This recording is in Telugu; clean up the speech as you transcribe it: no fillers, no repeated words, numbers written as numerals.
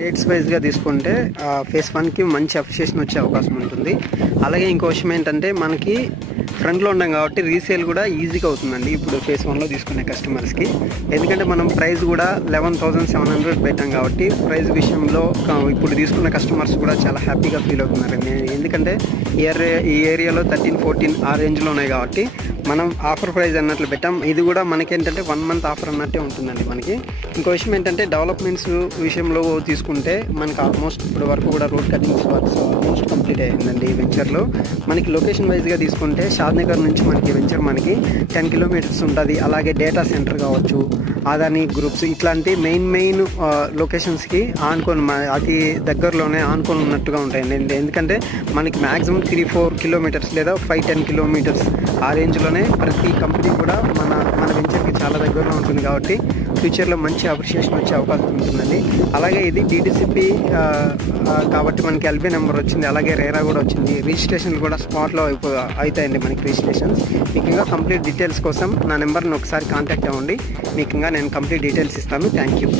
రేట్స్ వైజ్గా తీసుకుంటే ఫేస్ 1కి మంచి అప్రిషియేషన్ వచ్చే అవకాశం ఉంటుంది. అలాగే ఇంకో విషయం ఏంటంటే మనకి ఫ్రంట్లో ఉన్నాం కాబట్టి రీసేల్ కూడా ఈజీగా అవుతుందండి ఇప్పుడు ఫేస్ 1లో తీసుకునే కస్టమర్స్కి. ఎందుకంటే మనం ప్రైస్ కూడా 11,700 పెట్టాం కాబట్టి ప్రైస్ విషయంలో ఇప్పుడు తీసుకున్న కస్టమర్స్ కూడా చాలా హ్యాపీగా ఫీల్ అవుతున్నారండి. ఎందుకంటే ఈ ఏరియాలో 13-14 ఆ రేంజ్లో ఉన్నాయి కాబట్టి మనం ఆఫర్ ప్రైస్ అన్నట్లు పెట్టాం. ఇది కూడా మనకేంటంటే 1 మంత్ ఆఫర్ అన్నట్టే ఉంటుందండి మనకి. ఇంకో విషయం ఏంటంటే డెవలప్మెంట్స్ విషయంలో తీసుకుంటే మనకి ఆల్మోస్ట్ ఇప్పుడు వరకు కూడా road cuttings works almost complete అయ్యిందండి ఈ వెంచర్లో. మనకి లొకేషన్ వైజ్గా తీసుకుంటే షాద్నగర్ నుంచి మనకి వెంచర్ మనకి 10 కిలోమీటర్స్ ఉంటుంది. అలాగే డేటా సెంటర్ కావచ్చు, అదాని గ్రూప్స్ ఇట్లాంటి మెయిన్ లొకేషన్స్కి ఆనుకొని అతి దగ్గరలోనే ఆనుకొని ఉన్నట్టుగా ఉంటాయండి. ఎందుకంటే మనకి మ్యాక్సిమం 3-4 కిలోమీటర్స్ లేదా 5-10 కిలోమీటర్స్ ఆ రేంజ్లోనే ప్రతి కంపెనీ కూడా మన వెంచర్కి చాలా దగ్గరలో ఉంటుంది కాబట్టి ఫ్యూచర్లో మంచి అప్రిషియేషన్ వచ్చే అవకాశం ఉంటుందండి. అలాగే ఇది DTCP కాబట్టి మనకి LB నెంబర్ వచ్చింది, అలాగే రేరా కూడా వచ్చింది. రిజిస్ట్రేషన్ కూడా స్పాట్లో అవుతాయండి మనకి రిజిస్ట్రేషన్స్. మీకు ఇంకా కంప్లీట్ డీటెయిల్స్ కోసం నా నెంబర్ని ఒకసారి కాంటాక్ట్ అవ్వండి. మీకు ఇంకా నేను కంప్లీట్ డీటెయిల్స్ ఇస్తాను. Thank you.